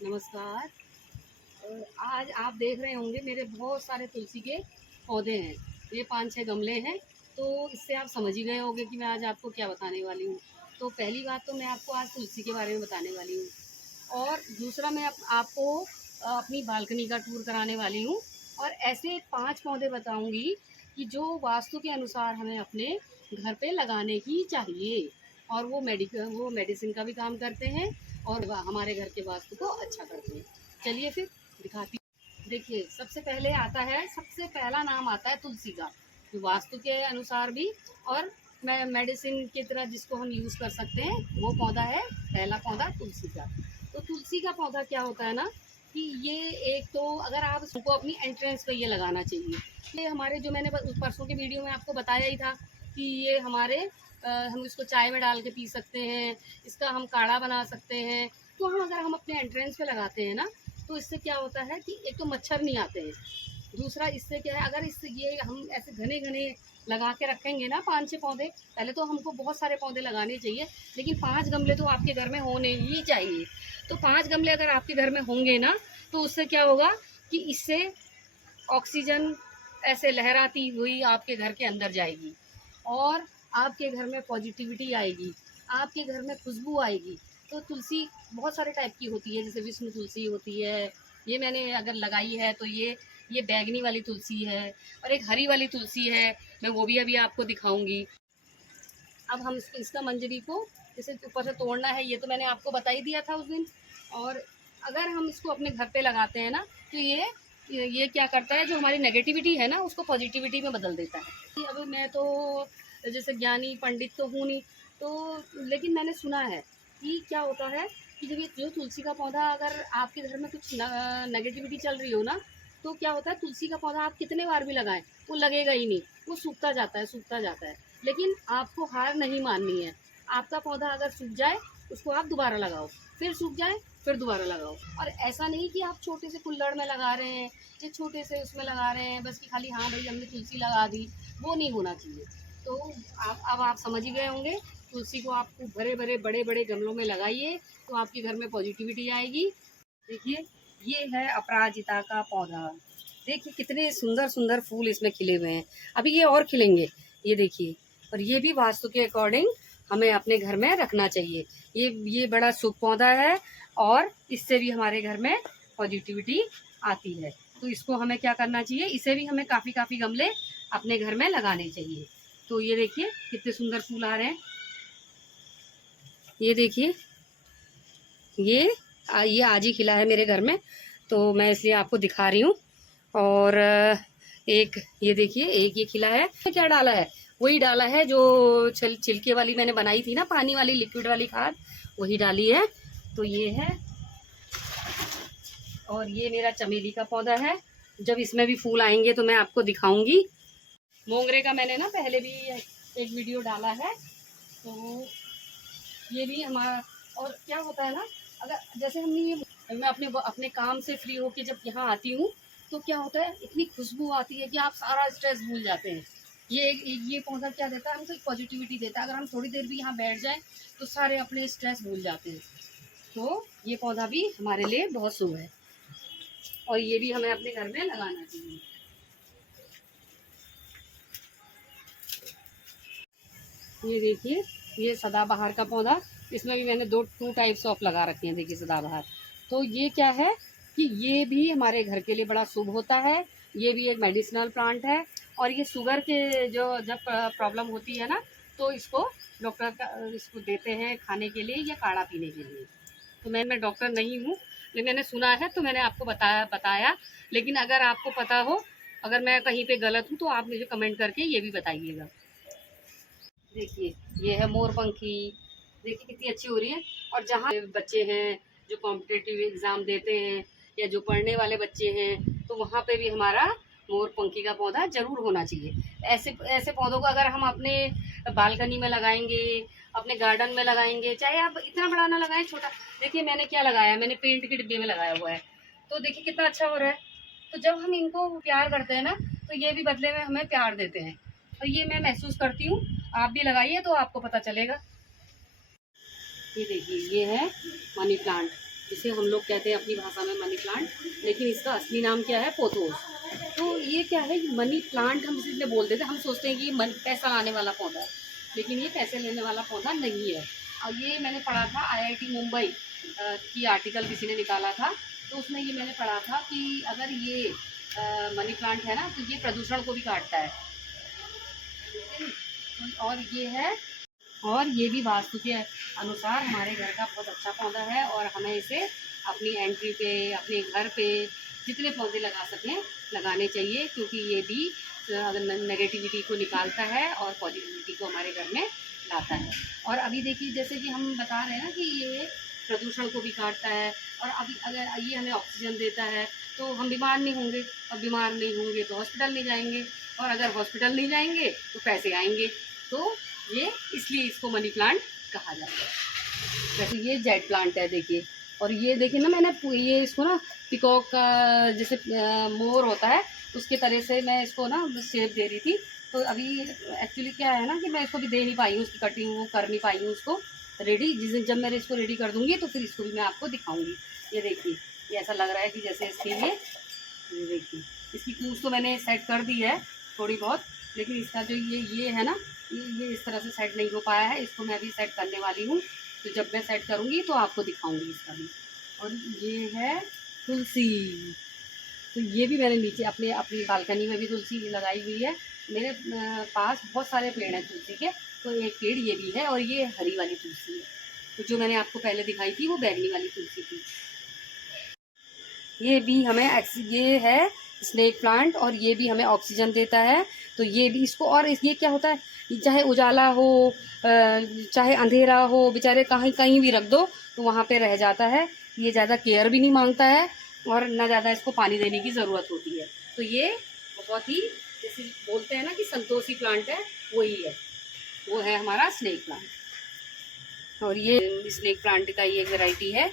नमस्कार। आज आप देख रहे होंगे मेरे बहुत सारे तुलसी के पौधे हैं। ये 5-6 गमले हैं। तो इससे आप समझ ही गए होंगे कि मैं आज आपको क्या बताने वाली हूँ। तो पहली बात तो मैं आपको आज तुलसी के बारे में बताने वाली हूँ, और दूसरा मैं आपको अपनी बालकनी का टूर कराने वाली हूँ। और ऐसे 5 पौधे बताऊँगी कि जो वास्तु के अनुसार हमें अपने घर पे लगाने की चाहिए, और वो मेडिसिन का भी काम करते हैं और हमारे घर के वास्तु को अच्छा करते हैं। चलिए फिर दिखाती हूँ। देखिए, सबसे पहले आता है, सबसे पहला नाम आता है तुलसी का, जो वास्तु के अनुसार भी और मेडिसिन की तरह जिसको हम यूज़ कर सकते हैं, वो पौधा है पहला पौधा तुलसी का। तो तुलसी का पौधा क्या होता है ना, कि ये एक तो अगर आप उसको अपनी एंट्रेंस पे ये लगाना चाहिए। ये हमारे जो मैंने परसों के वीडियो में आपको बताया ही था कि ये हमारे हम इसको चाय में डाल के पी सकते हैं, इसका हम काढ़ा बना सकते हैं। तो हम अपने एंट्रेंस पे लगाते हैं ना, तो इससे क्या होता है कि एक तो मच्छर नहीं आते हैं, दूसरा इससे क्या है, अगर इससे ये हम ऐसे घने घने लगा के रखेंगे ना 5-6 पौधे, पहले तो हमको बहुत सारे पौधे लगाने चाहिए, लेकिन 5 गमले तो आपके घर में होने ही चाहिए। तो 5 गमले अगर आपके घर में होंगे ना, तो उससे क्या होगा कि इससे ऑक्सीजन ऐसे लहराती हुई आपके घर के अंदर जाएगी, और आपके घर में पॉजिटिविटी आएगी, आपके घर में खुशबू आएगी। तो तुलसी बहुत सारे टाइप की होती है, जैसे विष्णु तुलसी होती है, ये मैंने अगर लगाई है तो ये बैंगनी वाली तुलसी है, और एक हरी वाली तुलसी है, मैं वो भी अभी आपको दिखाऊंगी। अब हम इसका मंजरी को जैसे ऊपर से तोड़ना है, ये तो मैंने आपको बता ही दिया था उस दिन। और अगर हम इसको अपने घर पे लगाते हैं ना, तो ये क्या करता है, जो हमारी नेगेटिविटी है ना, उसको पॉजिटिविटी में बदल देता है। अब मैं तो जैसे ज्ञानी पंडित तो हूँ नहीं, तो लेकिन मैंने सुना है कि क्या होता है कि जब ये जो तुलसी का पौधा, अगर आपके घर में कुछ नेगेटिविटी चल रही हो ना, तो क्या होता है, तुलसी का पौधा आप कितने बार भी लगाएं, वो लगेगा ही नहीं, वो सूखता जाता है, सूखता जाता है। लेकिन आपको हार नहीं माननी है। आपका पौधा अगर सूख जाए, उसको आप दोबारा लगाओ, फिर सूख जाए, फिर दोबारा लगाओ। और ऐसा नहीं कि आप छोटे से कुल्हड़ में लगा रहे हैं या छोटे से उसमें लगा रहे हैं बस कि खाली हाँ भाई हमने तुलसी लगा दी, वो नहीं होना चाहिए। तो अब आप समझ ही गए होंगे, तुलसी को आपको भरे भरे बड़े बड़े गमलों में लगाइए, तो आपके घर में पॉजिटिविटी आएगी। देखिए, ये है अपराजिता का पौधा। देखिए कितने सुंदर सुंदर फूल इसमें खिले हुए हैं, अभी ये और खिलेंगे, ये देखिए। और ये भी वास्तु के अकॉर्डिंग हमें अपने घर में रखना चाहिए। ये बड़ा शुभ पौधा है, और इससे भी हमारे घर में पॉजिटिविटी आती है। तो इसको हमें क्या करना चाहिए, इसे भी हमें काफ़ी काफ़ी गमले अपने घर में लगाने चाहिए। तो ये देखिए कितने सुंदर फूल आ रहे हैं, ये देखिए, ये आज ही खिला है मेरे घर में, तो मैं इसलिए आपको दिखा रही हूँ। और एक ये देखिए, एक ये खिला है, क्या डाला है, वही डाला है जो छिलके वाली मैंने बनाई थी ना, पानी वाली लिक्विड वाली खाद, वही डाली है। तो ये है, और ये मेरा चमेली का पौधा है, जब इसमें भी फूल आएंगे तो मैं आपको दिखाऊंगी। मोंगरे का मैंने ना पहले भी एक वीडियो डाला है। तो ये भी हमारा, और क्या होता है ना, अगर जैसे मैं अपने अपने काम से फ्री होके जब यहाँ आती हूँ, तो क्या होता है, इतनी खुशबू आती है कि आप सारा स्ट्रेस भूल जाते हैं। ये पौधा क्या देता है, हमको एक पॉजिटिविटी देता है। अगर हम थोड़ी देर भी यहाँ बैठ जाएं, तो सारे अपने स्ट्रेस भूल जाते हैं। तो ये पौधा भी हमारे लिए बहुत शुभ है, और ये भी हमें अपने घर में लगाना चाहिए। ये देखिए, ये सदाबहार का पौधा, इसमें भी मैंने टू टाइप्स ऑफ लगा रखे हैं। देखिए सदाबहार, तो ये क्या है कि ये भी हमारे घर के लिए बड़ा शुभ होता है। ये भी एक मेडिसिनल प्लांट है, और ये शुगर के जो जब प्रॉब्लम होती है ना, तो इसको डॉक्टर का इसको देते हैं खाने के लिए या काढ़ा पीने के लिए। तो मैं डॉक्टर नहीं हूँ, लेकिन मैंने सुना है, तो मैंने आपको बताया। लेकिन अगर आपको पता हो, अगर मैं कहीं पे गलत हूँ, तो आप मुझे कमेंट करके ये भी बताइएगा। देखिए, ये है मोरपंखी, देखिए कितनी अच्छी हो रही है। और जहाँ बच्चे हैं जो कॉम्पिटिटिव एग्ज़ाम देते हैं, या जो पढ़ने वाले बच्चे हैं, तो वहाँ पे भी हमारा मोरपंखी का पौधा ज़रूर होना चाहिए। ऐसे ऐसे पौधों को अगर हम अपने बालकनी में लगाएंगे, अपने गार्डन में लगाएंगे, चाहे आप इतना बड़ा ना लगाएं, छोटा। देखिए मैंने क्या लगाया है, मैंने पेंट के डिब्बे में लगाया हुआ है, तो देखिए कितना अच्छा हो रहा है। तो जब हम इनको प्यार करते हैं ना, तो ये भी बदले में हमें प्यार देते हैं, और ये मैं महसूस करती हूँ। आप भी लगाइए तो आपको पता चलेगा। ये देखिए, ये है मनी प्लांट, जिसे हम लोग कहते हैं अपनी भाषा में मनी प्लांट, लेकिन इसका असली नाम क्या है, पोथोस। तो ये क्या है, मनी प्लांट हम इसलिए बोल देते हैं, हम सोचते हैं कि ये पैसा लाने वाला पौधा है, लेकिन ये पैसे लेने वाला पौधा नहीं है। और ये मैंने पढ़ा था IIT मुंबई की आर्टिकल किसी ने निकाला था, तो उसमें ये मैंने पढ़ा था कि अगर ये मनी प्लांट है ना, तो ये प्रदूषण को भी काटता है। और ये भी वास्तु के अनुसार हमारे घर का बहुत अच्छा पौधा है, और हमें इसे अपनी एंट्री पे, अपने घर पे जितने पौधे लगा सकें लगाने चाहिए, क्योंकि ये भी अगर नेगेटिविटी को निकालता है और पॉजिटिविटी को हमारे घर में लाता है। और अभी देखिए, जैसे कि हम बता रहे हैं ना कि ये प्रदूषण को भी काटता है, और अभी अगर ये हमें ऑक्सीजन देता है तो हम बीमार नहीं होंगे, और बीमार नहीं होंगे तो हॉस्पिटल नहीं जाएंगे, और अगर हॉस्पिटल नहीं जाएंगे तो पैसे आएंगे। तो ये इसलिए इसको मनी प्लांट कहा जाता है। वैसे ये जेड प्लांट है देखिए, और ये देखिए ना, मैंने ये इसको ना पिकॉक का जैसे मोर होता है उसके तरह से मैं इसको ना शेप दे रही थी। तो अभी एक्चुअली क्या है ना कि मैं इसको भी दे नहीं पाई हूँ, उसकी कटिंग वो कर नहीं पाई हूँ उसको रेडी। जिस दिन जब मैं इसको रेडी कर दूँगी तो फिर इसको भी मैं आपको दिखाऊँगी। ये देखिए, ये ऐसा लग रहा है कि जैसे इसके लिए, ये देखिए इसकी पूँछ तो मैंने सेट कर दी है थोड़ी बहुत, लेकिन इसका जो ये है ना, ये इस तरह से सेट नहीं हो पाया है। इसको मैं अभी सेट करने वाली हूँ, तो जब मैं सेट करूँगी तो आपको दिखाऊँगी इसका भी। और ये है तुलसी, तो ये भी मैंने नीचे अपने अपनी बालकनी में भी तुलसी लगाई हुई है। मेरे पास बहुत सारे पेड़ हैं तुलसी के, तो एक पेड़ ये भी है, और ये हरी वाली तुलसी है। तो जो मैंने आपको पहले दिखाई थी वो बैगनी वाली तुलसी थी। ये भी हमें ये है स्नेक प्लांट, और ये भी हमें ऑक्सीजन देता है। तो ये भी इसको, और ये क्या होता है, चाहे उजाला हो चाहे अंधेरा हो, बेचारे कहीं कहीं भी रख दो तो वहाँ पे रह जाता है। ये ज़्यादा केयर भी नहीं मांगता है, और ना ज़्यादा इसको पानी देने की ज़रूरत होती है। तो ये बहुत ही, जैसे बोलते हैं ना कि संतोषी प्लांट है, वही है, वो है हमारा स्नेक प्लांट। और ये स्नेक प्लांट का ये वैरायटी है।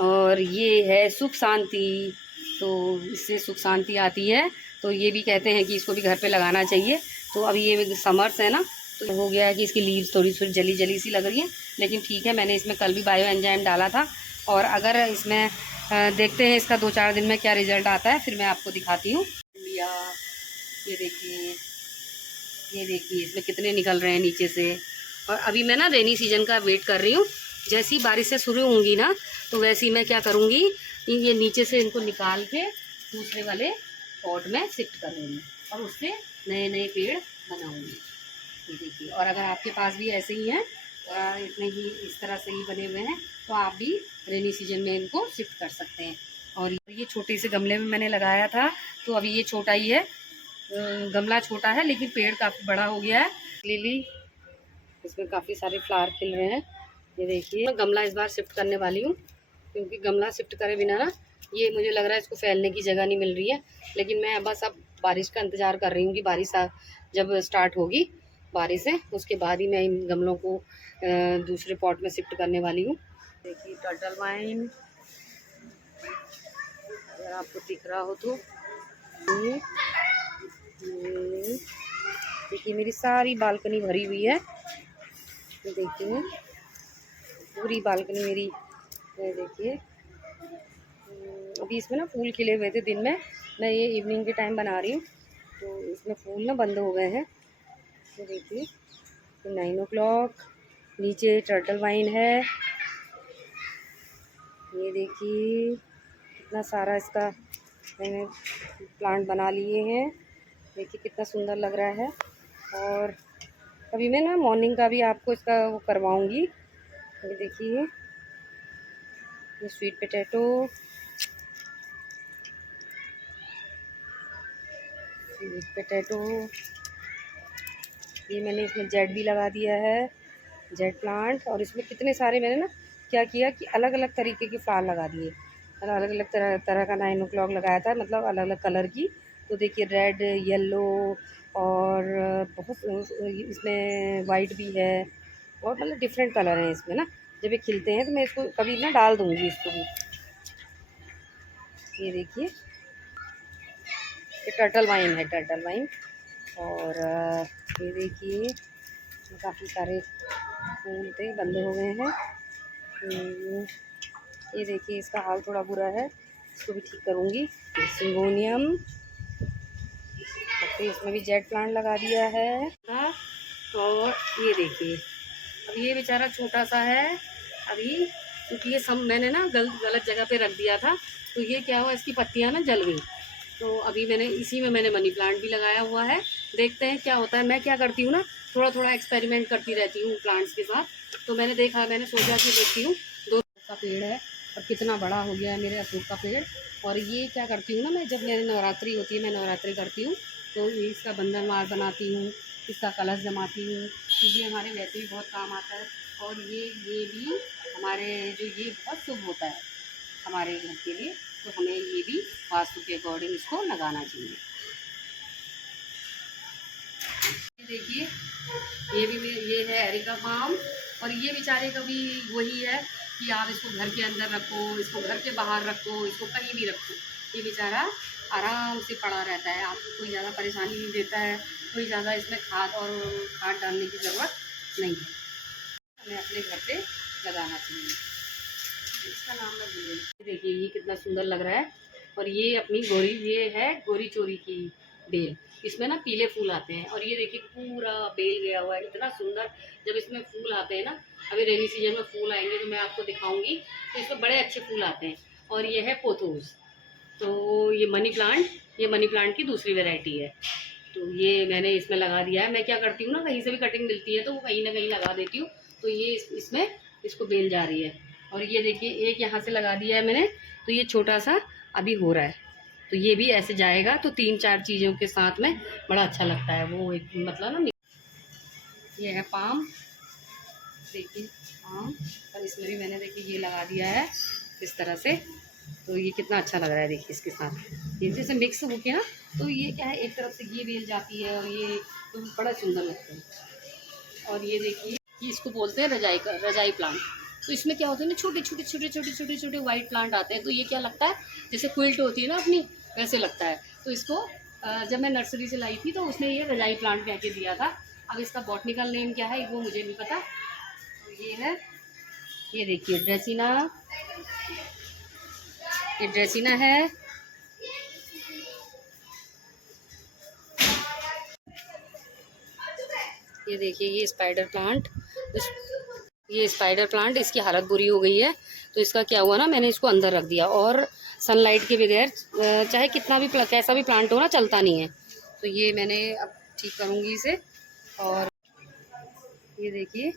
और ये है सुख शांति, तो इससे सुख शांति आती है। तो ये भी कहते हैं कि इसको भी घर पे लगाना चाहिए। तो अभी ये समर्स है ना, तो हो गया है कि इसकी लीव्स थोड़ी थोड़ी जली जली सी लग रही है, लेकिन ठीक है। मैंने इसमें कल भी बायो एंजाइम डाला था, और अगर इसमें देखते हैं इसका 2-4 दिन में क्या रिज़ल्ट आता है, फिर मैं आपको दिखाती हूँ। लिया, ये देखिए, ये देखिए इसमें कितने निकल रहे हैं नीचे से। और अभी मैं ना रेनी सीजन का वेट कर रही हूँ। जैसी बारिशें शुरू होंगी ना, तो वैसे ही मैं क्या करूँगी, ये नीचे से इनको निकाल के दूसरे वाले पॉट में शिफ्ट कर दूँगी, और उससे नए नए पेड़ बनाऊँगी। ये देखिए, और अगर आपके पास भी ऐसे ही हैं, इतने ही इस तरह से ही बने हुए हैं, तो आप भी रेनी सीजन में इनको शिफ्ट कर सकते हैं। और ये छोटे से गमले में मैंने लगाया था, तो अभी ये छोटा ही है, गमला छोटा है, लेकिन पेड़ काफ़ी बड़ा हो गया है। लिली, इसमें काफ़ी सारे फ्लावर खिल रहे हैं। ये देखिए, मैं गमला इस बार शिफ्ट करने वाली हूँ, क्योंकि गमला शिफ्ट करे बिना ना, ये मुझे लग रहा है इसको फैलने की जगह नहीं मिल रही है। लेकिन मैं बस अब बारिश का इंतज़ार कर रही हूँ कि बारिश जब स्टार्ट होगी बारिश है, उसके बाद ही मैं इन गमलों को दूसरे पॉट में शिफ्ट करने वाली हूँ। देखिए टर्टल वाइन, अगर आपको दिख रहा हो तो देखिए, मेरी सारी बालकनी भरी हुई है। तो देखिए पूरी बालकनी मेरी, देखिए अभी इसमें ना फूल खिले हुए थे दिन में, मैं ये इवनिंग के टाइम बना रही हूँ, तो इसमें फूल ना बंद हो गए हैं। तो देखिए, तो 9 o'clock, नीचे टर्टल वाइन है। ये देखिए कितना सारा इसका मैंने प्लांट बना लिए हैं। देखिए कितना सुंदर लग रहा है। और अभी मैं ना मॉर्निंग का भी आपको इसका वो करवाऊँगी। ये देखिए, ये स्वीट पोटैटो, ये मैंने इसमें जेड भी लगा दिया है, जेड प्लांट। और इसमें कितने सारे मैंने ना क्या किया कि अलग अलग तरीके के फ्लावर लगा दिए, मतलब अलग अलग तरह का 9 o'clock लगाया था, मतलब अलग अलग कलर की। तो देखिए रेड, येलो, और बहुत इसमें वाइट भी है, और मतलब डिफरेंट कलर हैं इसमें ना। जब ये खिलते हैं तो मैं इसको कभी ना डाल दूँगी इसको भी। ये देखिए, ये टर्टल वाइन है, टर्टल वाइन। और ये देखिए काफ़ी सारे फूल थे, बंद हो गए हैं। ये देखिए इसका हाल थोड़ा बुरा है, इसको भी ठीक करूँगी। सिंगोनियम, फिर इसमें भी जेट प्लांट लगा दिया है। और ये देखिए अब ये बेचारा छोटा सा है अभी, क्योंकि ये सब मैंने ना गलत जगह पे रख दिया था, तो ये क्या हुआ, इसकी पत्तियाँ ना जल गई। तो अभी मैंने इसी में मैंने मनी प्लांट भी लगाया हुआ है। देखते हैं क्या होता है। मैं क्या करती हूँ ना, थोड़ा थोड़ा एक्सपेरिमेंट करती रहती हूँ प्लांट्स के साथ। तो मैंने देखा, मैंने सोचा कि देखती हूँ, 2 का पेड़ है और कितना बड़ा हो गया है मेरे अशोक का पेड़। और ये क्या करती हूँ ना, मैं जब मेरी नवरात्रि होती है, मैं नवरात्रि करती हूँ, तो इसका बंधन मार बनाती हूँ, इसका कलश जमाती हूँ, तो ये हमारे वैसे भी बहुत काम आता है। और ये भी हमारे जो ये बहुत शुभ होता है हमारे घर के लिए, तो हमें ये भी वास्तु के अकॉर्डिंग इसको लगाना चाहिए। देखिए ये है एरिका पाम, और ये बेचारे का भी वही है कि आप इसको घर के अंदर रखो, इसको घर के बाहर रखो, इसको कहीं भी रखो, ये बेचारा आराम से पड़ा रहता है, आपको कोई ज़्यादा परेशानी नहीं देता है, कोई ज़्यादा इसमें खाद डालने की ज़रूरत नहीं है। हमें अपने घर पे लगाना चाहिए। इसका नाम मैं भूल गई। देखिए ये कितना सुंदर लग रहा है। और ये अपनी ये है गोरी चोरी की बेल, इसमें ना पीले फूल आते हैं। और ये देखिए पूरा बेल गया हुआ है, इतना सुंदर। जब इसमें फूल आते हैं ना, अभी रेनी सीजन में फूल आएंगे तो मैं आपको दिखाऊंगी, तो इसमें बड़े अच्छे फूल आते हैं। और ये है पोथोस, तो ये मनी प्लांट की दूसरी वेराइटी है। तो ये मैंने इसमें लगा दिया है। मैं क्या करती हूँ ना, कहीं से भी कटिंग मिलती है तो वो कहीं ना कहीं लगा देती हूँ, तो ये इसमें इसको बेल जा रही है। और ये देखिए एक यहाँ से लगा दिया है मैंने, तो ये छोटा सा अभी हो रहा है, तो ये भी ऐसे जाएगा। तो 3-4 चीज़ों के साथ में बड़ा अच्छा लगता है वो, एक मतलब ना। ये है पाम, देखिए पाम, और इसमें भी मैंने देखिए ये लगा दिया है इस तरह से। तो ये कितना अच्छा लग रहा है, देखिए इसके साथ ये जैसे मिक्स हो के ना, तो ये क्या है, एक तरफ से ये बेल जाती है और ये तो बड़ा सुंदर लगता है। और ये देखिए कि इसको बोलते हैं रजाई प्लांट। तो इसमें क्या होता है ना, छोटे वाइट प्लांट आते हैं। तो ये क्या लगता है, जैसे क्विल्ट होती है ना अपनी, वैसे लगता है। तो इसको जब मैं नर्सरी से लाई थी तो उसने ये रजाई प्लांट कह के दिया था। अब इसका बॉटनिकल नेम क्या है वो मुझे नहीं पता। तो ये है, ये देखिए ड्रेसिना, ये ड्रेसिना है। ये देखिए ये स्पाइडर प्लांट, ये स्पाइडर प्लांट, इसकी हालत बुरी हो गई है। तो इसका क्या हुआ ना, मैंने इसको अंदर रख दिया, और सनलाइट के बगैर चाहे कितना भी कैसा भी प्लांट हो ना, चलता नहीं है। तो ये मैंने अब ठीक करूँगी इसे। और ये देखिए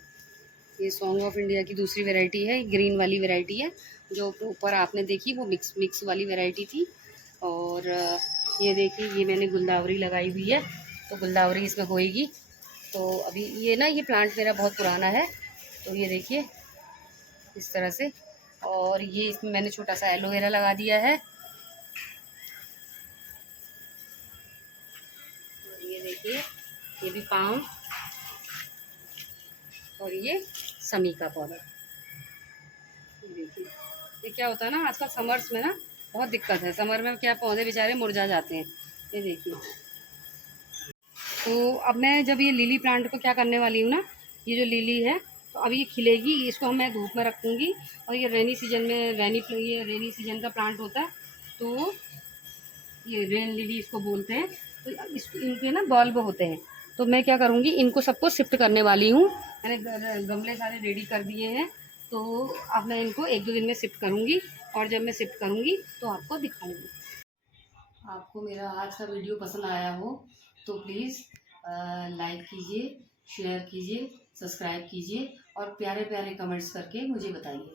ये सॉन्ग ऑफ इंडिया की दूसरी वैरायटी है, ग्रीन वाली वैरायटी है। जो ऊपर आपने देखी वो मिक्स वाली वैरायटी थी। और ये देखिए ये मैंने गुलदावरी लगाई हुई है, तो गुलदावरी इसमें होएगी। तो अभी ये ना, ये प्लांट मेरा बहुत पुराना है, तो ये देखिए इस तरह से। और ये इसमें मैंने छोटा सा एलोवेरा लगा दिया है। और ये देखिए ये भी पाम, और ये समी का पौधा। देखिए ये क्या होता है ना, आजकल समर्स में ना बहुत दिक्कत है। समर में क्या, पौधे बेचारे मुरझा जाते हैं। ये देखिए, तो अब मैं जब ये लिली प्लांट को क्या करने वाली हूँ ना, ये जो लिली है, तो अब ये खिलेगी, इसको मैं धूप में रखूँगी। और ये रेनी सीजन में ये रेनी सीजन का प्लांट होता है, तो ये रेन लिली इसको बोलते हैं। तो इनके ना बल्ब होते हैं, तो मैं क्या करूँगी, इनको सबको शिफ्ट करने वाली हूँ। मैंने गमले सारे रेडी कर दिए हैं, तो अब मैं इनको 1-2 दिन में शिफ्ट करूँगी। और जब मैं शिफ्ट करूँगी तो आपको दिखाऊँगी। आपको मेरा आज का वीडियो पसंद आया हो तो प्लीज़ लाइक कीजिए, शेयर कीजिए, सब्सक्राइब कीजिए, और प्यारे प्यारे कमेंट्स करके मुझे बताइए।